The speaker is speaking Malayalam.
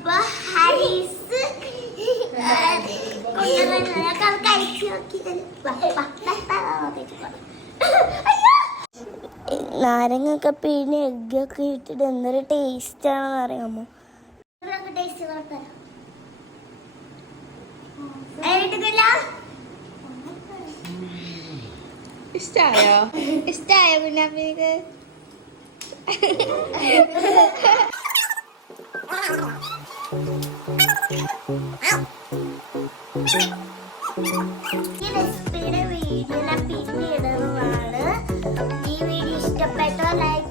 അപ്പൊ ഹരീസ് നാരങ്ങൊക്കെ പിഴിഞ്ഞ് എഗ്ഗൊക്കെ ഇട്ടിട്ട് എന്തൊരു ടേസ്റ്റ് ആണെന്ന് അറിയാമോ? ഇഷ്ടായോ കുഞ്ഞാപ്പിക്ക്? ഈ റെസിപ്പിയുടെ വീഡിയോ ഞാൻ പിന്നീടുന്നതാണ്. ഈ വീഡിയോ ഇഷ്ടപ്പെട്ടോ ലൈക്ക്